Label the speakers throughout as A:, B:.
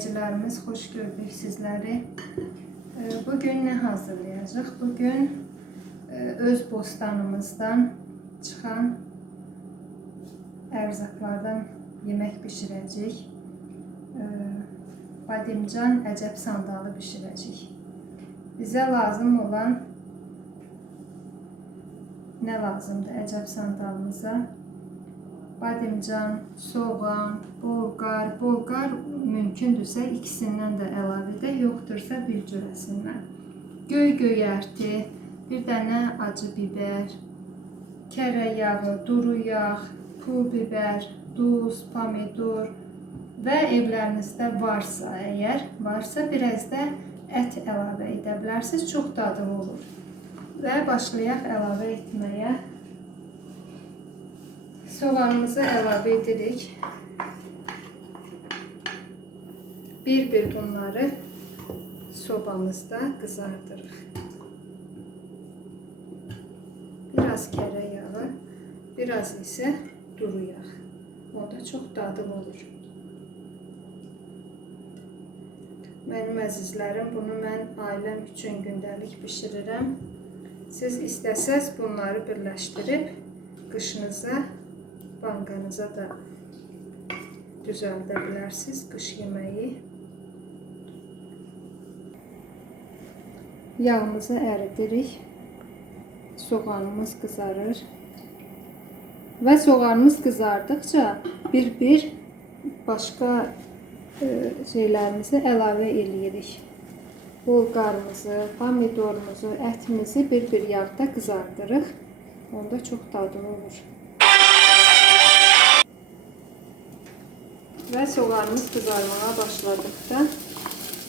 A: izləyicilərimiz, xoş gördük sizləri. Bugün nə hazırlayacaq? Bugün e, öz bostanımızdan çıxan ərzaqlardan yemək bişirəcək. Badimcan əcəb sandalı bişirəcək. Bizə lazım olan nə lazımdır əcəb sandalımıza? Bademcan, soğan, bolqar, bolqar mümkündürsə ikisindən də əlavə də, yoxdursa bir cürəsindən. Göy göyərti, bir dənə acı biber, kərə yağı, duru yağ, pul biber, duz, pomidor və evlərinizdə varsa, əgər varsa biraz da ət əlavə edə bilərsiniz. Çox dadlı olur. Və başlayaq əlavə etməyə. Soğanımızı əlavə edirik. Bir-bir bunları sobamızda qızardırıq. Biraz kərə yağı, biraz isə duru yağ. O da çox dadlı olur. Mənim əzizlərim, bunu mən ailəm üçün gündəlik bişirirəm. Siz istəsəz bunları birləşdirib qışınıza, banqanıza da düzəldə bilərsiniz qış yeməyi. Yağımızı əridirik. Soğanımız qızarır. Və soğanımız qızardıqca bir-bir başqa e, şeylərimizi əlavə eləyirik. Bolqarımızı, pomidorumuzu, ətimizi bir-bir yağda qızardırıq. Onda çox dadlı olur. Və soğanımız qızarmağa başladıqda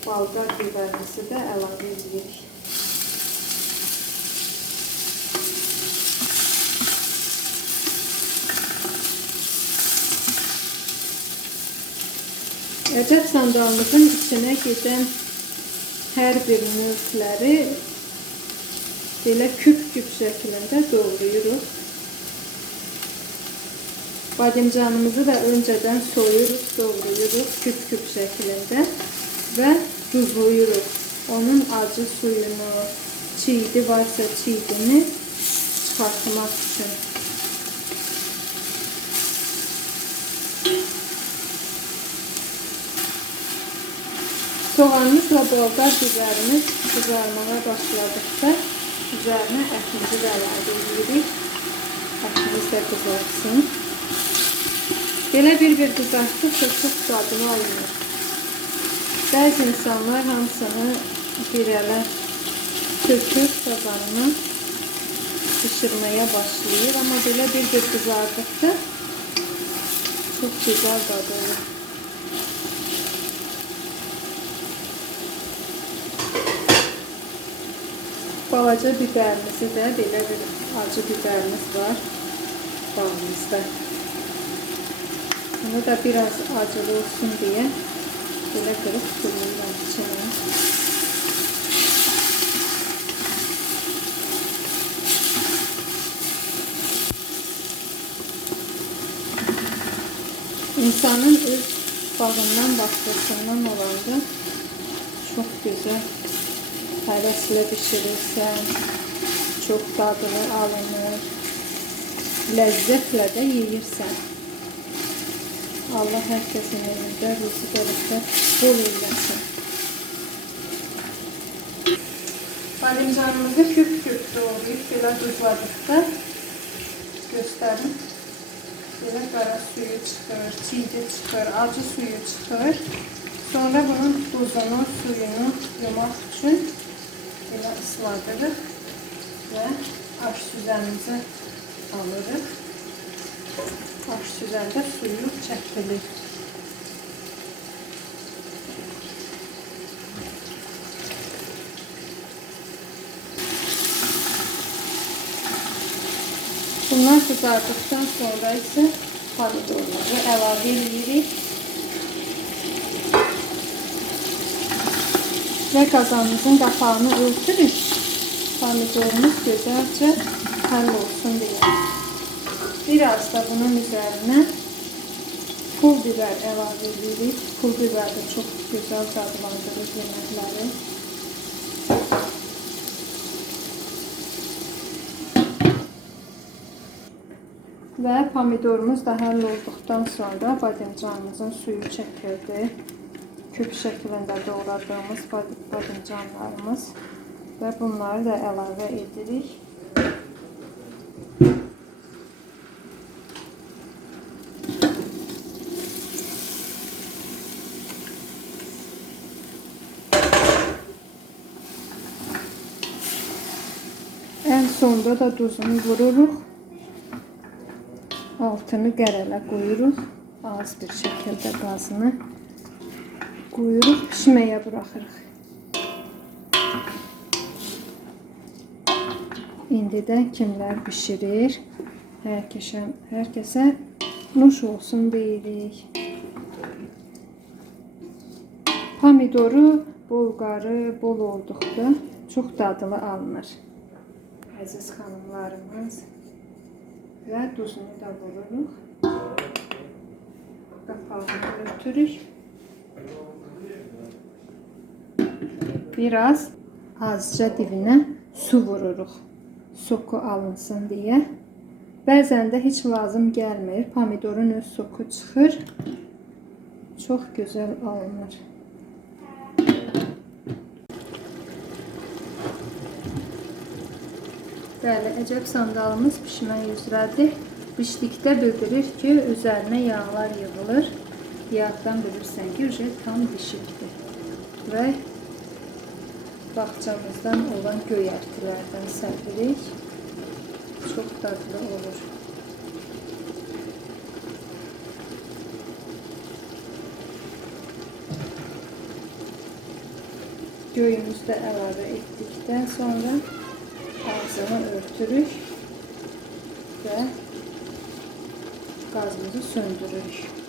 A: balqar biberimizi də əlavə edirik. Əcəb sandalımızın içinə gedən hər bir milkləri belə küp-küp şəklində doğrayırıq. Bademcanımızı da öncədən soyuruq, doğrayırıq küp-küp şəklində və duzluyuruq. Onun acı suyunu, çiğdi varsa çiğdini çıxartmaq üçün. Soğanımızla bolqar biberimiz qızarmağa başladıqda üzərinə ətimizi də əlavə edirik. Ətimiz də qızarsın. Belə bir-bir qızartdıqca çox dadlı alınır. Bəzi insanlar hamısını bir ələ töküb tabanına pişirməyə başlayır. Amma belə bir-bir qızardıqda çox gözəl dadı olur. Balaca biberimizi də belə bir acı biberimiz var bağımızda. Bunu da biraz acılı olsun diye böyle kırıp koyuyorum içine. İnsanın öz bağından bahçesinden olan da çok güzel Həvəslə pişirirsən, çox dadlı alınır, ləzzətlə də yeyirsən. Allah kəsin evində ruzi bərəkət bol eyləsin. Bademcanımızı küp-küp doğrayıb belə duzladıqda göstərin. Belə qara suyu çıxır, çiğdi çıxır, acı suyu çıxır. Sonra bunun duzunu, suyunu yumaq üçün belə ısladırıq və aş süzənimizi alırıq. Aş süzəndə suyu çəkilir. Bunlar kızardıktan sonra ise pomidorları əlavə edirik. ve kazanımızın kapağını örtürük. Pomidorumuz güzelce hallolsun diye. Biraz da bunun üzerine pul biber əlavə edirik. Pul biber də çox gözəl dadlandırır yeməkləri. Və pomidorumuz da həll olduqdan sonra badımcanımızın suyu çəkildi. Küp şəklində doğradığımız bad- badımcanlarımız və bunları da əlavə edirik. Sonda da duzunu vururuq. Altını qərələ qoyuruq. Az bir şəkildə qazını qoyuruq, pişməyə buraxırıq. İndi də kimlər bişirir? Hər kəsə, hər kəsə nuş olsun deyirik. Pomidoru, bolqarı bol olduqda çox dadlı alınır. Əziz xanımlarımız və duzunu da vururuq. Qapağını örtürük. Biraz azca dibinə su vururuq. Soku alınsın deyə. Bəzən də heç lazım gəlmir. Pomidorun öz soku çıxır. Çox gözəl alınır. Bəli, əcəb sandalımız pişmək üzrədir. Bişdikdə bildirir ki, üzərinə yağlar yığılır. Yağdan bilirsən ki, uje tam bişibdir. Və bağçamızdan olan göyərtilərdən səpirik. Çox dadlı olur. Göyümüzü də əlavə etdikdən sonra ağzını örtürük və qazımızı söndürürük.